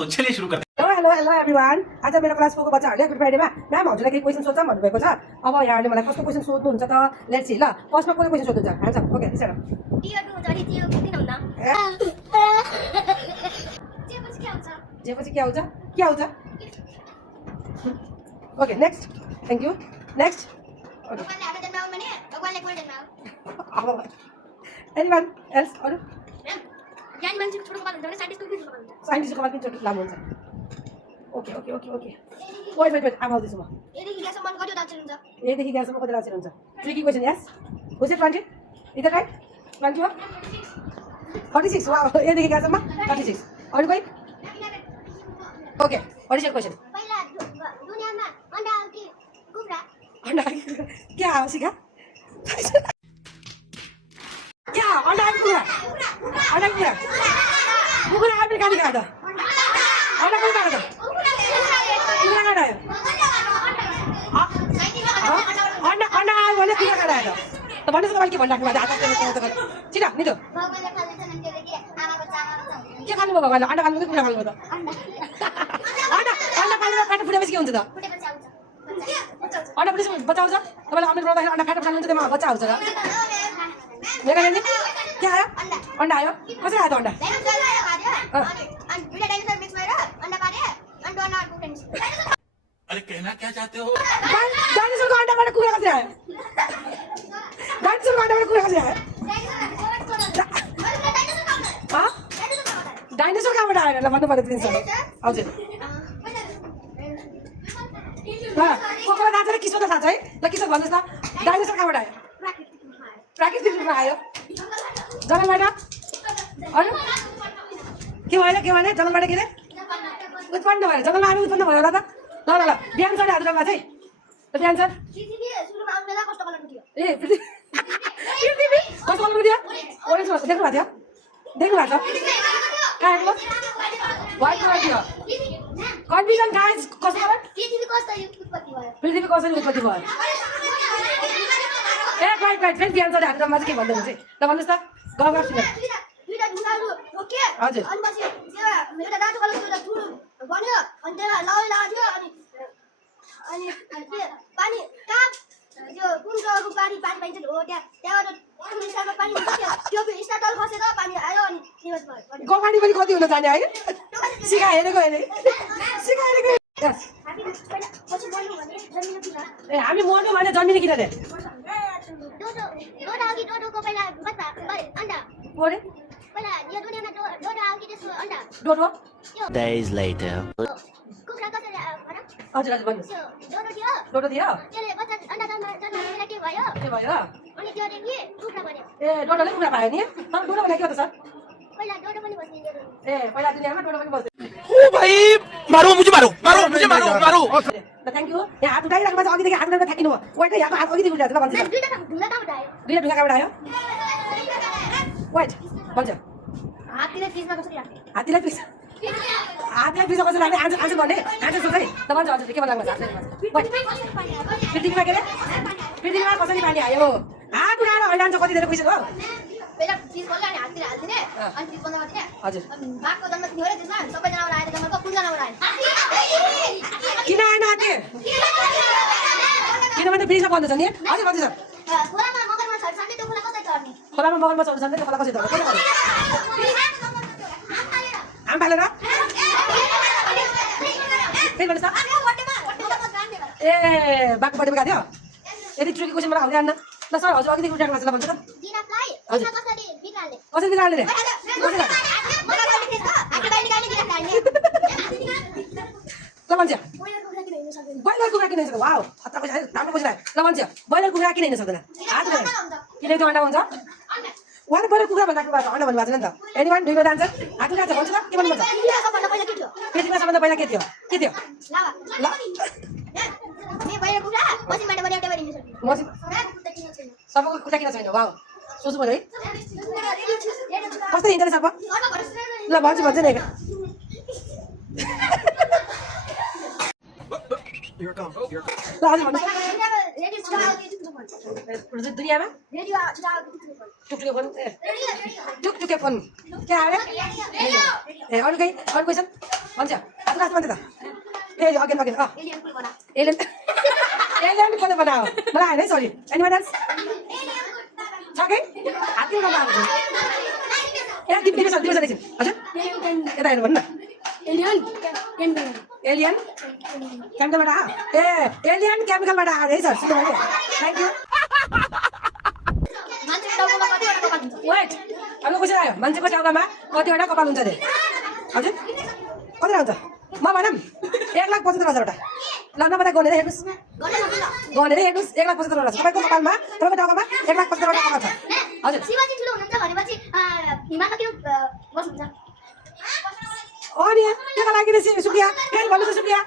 तो चलिए शुरू करते हैं। Hello hello everyone. आज मेरो क्लास 4 को बच्चाहरूले गुड फ्राइडेमा म्याम हजुरलाई केही क्वेसन सोध्छौँ भन्नुभएको छ। अब यहाँले मलाई कस्तो क्वेसन सोध्नुहुन्छ त लेट्स सी। ल फर्स्टमा कुन क्वेसन सोध्नुहुन्छ? Hands up. Okay start. जे पछि के आउँछ? के आउँछ? Okay next. Thank you. Next. Okay anyone else? अरु साइन्टिस्टको बारे पनि छोटो लामो हुन्छ। Okay okay okay okay wait wait wait आम आउँदैछु म। यदेखि ग्यासम्म कति राशि हुन्छ? Tricky question yes. Who's it 20? Is it right? 20 हो? 46 वाओ। यदेखि ग्यासम्म 36। अरु कोही? Okay what is your question? अंडा क्या हो सिका? क्या अंडा कुकुरा? अंडा कुकुरा? कुकुरा आफैले गाली खायो त? अंडा कोही खायो त? कुकुरा खायो? अंडा अंडा आयो भने कुकुरा खायो त भन्नुहोस् तपाईले के भनिराख्नु भएको? हात छिटो नितो के खानुभयो भगवानले? अंडा खानुभयो कि कुकुरा खानुभयो त? अंडा अंडा खानु काट्नु फुटेपछि के हुन्छ त? अंडा फुटेपछि बच्चा आउँछ? तपाईँले अमृत बनाउँदाखेरि अंडा काट्नु फाल्नुहुन्छ त्यसमा बच्चा आउँछ र? मेगा नानी के आयो? अंडा आयो? कसरी आयो त अंडा? अरे कहना क्या चाहते हो? डाइनोसरको अंडाबाट कुकुरा कसरी आयो? डाइनोसरको अंडाबाट कुकुरा कसरी आयो? डाइनोसर कहाँबाट आयो ल भन्नु पर्यो प्रिन्स? हजुर कोकोलाई थाहा छ र किसोलाई थाहा छ है? ल किसो भन्नुहोस् त डाइनोसर कहाँबाट आयो? प्राकृतिक रूपमा आयो। जङ्गलबाट? अरू के भएन? के भने जङ्गलबाट के अरे उत्पन्न भएर जङ्गलमा हामी उत्पन्न भयो होला त? ल ल ल बिहान सर हजुरमा चाहिँ ल बिहान सर ए पृथ्वी कस्तो कलरको थियो? ओरेन्ज कलर देख्नु भएको थियो? देख्नु भएको छ? कहाँ हेर्नु? व्हाइट कलर थियो। कन्फ्युजन गाइस कस्तो कलर? पृथ्वी कसरी उत्पत्ति भयो? ए राइट राइट फेरि बिहान सर हजुरमा चाहिँ के भन्दै हुन्छ? ल भन्नुहोस् त गफ गफ सुन। हजुर गफाडी पनि कति हुन जाने है? सिका हेरेको हेरे सिका हेरेको ए हामी मर्नु भने जन्मिने किन रे? Days later. हजुर हजुर भन्नुहोस्। डोडो थियो? के भयो? ए डोडोले कुखुरा पायो नि? तर डोडो भने के हो त सर? ए पहिला दुनियाँमा डोडो पनि बस्थ्यो। ओ भाई मारो मुझे मारो मारो मुझे मारो मारो। Thank you. यहाँ हात उठाइराख्नु भएको छ अघिदेखि हात उठाएर थाकिनु भयो। वेट यहाँको हात अघिदेखि उठाएर ल भन्छ। दुईटा ढुङ्गा कहाँबाट आयो? वेट भन्छ हात्तीलाई फ्रिजमा कसरी राख्ने? आन्सर भन्ने आन्सर सोच है त भन्छ। हजुर के लाग्नु छ? पृथ्वीमा के अरे? पृथ्वीमा कसरी पानी आयो? हात उठाएर हैरान छ कति धेरै क्वेसन हो? हजुर किन आएन हात्ती? किनभने फ्रिजमा बन्द छ नि। हजुर भन्छ सर खोलामा मगरमा चढ्नु सक्दैन खोला कसरी चढ्छ? आम फालेर फेरि भन्नुहोस् त। ए बाघको बर्थडेमा गएको थियो? यदि ट्रिकी क्वेसन मलाई आउँदै आएन। ल सर हजुर अघिदेखि उठाएको छ ल भन्छ त। हजुर कसरी बिगार्ने रे? ल भन्छ ब्रोइलर कुखुरा किन सक्दैन? वाउ खतरा क्वेसन राम्रो क्वेसन आयो। ल भन्छ ब्रोइलर कुखुरा किन हिँड्न सक्दैन? हात उठाएर किन त्यो अन्डा हुन्छ? उहाँले ब्रोइलर कुखुरा भन्नु भएको अन्डा भन्नुभएको छ नि त? Anyone do you know the answer? हात उठाएर भन्छ त के भन्नु भन्छ? पृथ्वीमा सबभन्दा पहिला के थियो? के थियो? ल सबको खुट्टा किन छैन? वाउ सोच्नु पर्यो है कस्तो हिँड्छ सर्प? ल भन्छु भन्छ नि। ल हजुर भन्नुहोस्। दुनियाँमा टुकटुके फोन टुकटुके फोन क्या अरे ए अरू केही अरू क्वेसन भन्छ आफ्नो आफ्नो त ए अगेन अगेन एलियन एलियन कसले बनायो मलाई आएन है सरी एनिमल एल्स छ कि हात्ती बनाउनु आएको ए दिपेश एकछिन हजुर यता हेर्नु भन्नु न एलियन केमिकलबाट आयो ए एलियन केमिकलबाट आयो है सर सुन्नु भयो थ्याङ्क यू वेट अर्को क्वेसन आयो मान्छेको टाउकामा कतिवटा कपाल हुन्छ अरे हजुर कतिवटा हुन्छ म भनौँ 1,75,000 ल नपत्ता गनेर हेर्नुहोस् गनेर हेर्नुहोस् 1,75,000 तपाईँको कपालमा तपाईँको टाउकामा 1,75,000 कपाल छ हजुर अनि त्यसको लागि सुक्रिया फेरि भन्नुहोस् सुक्रिया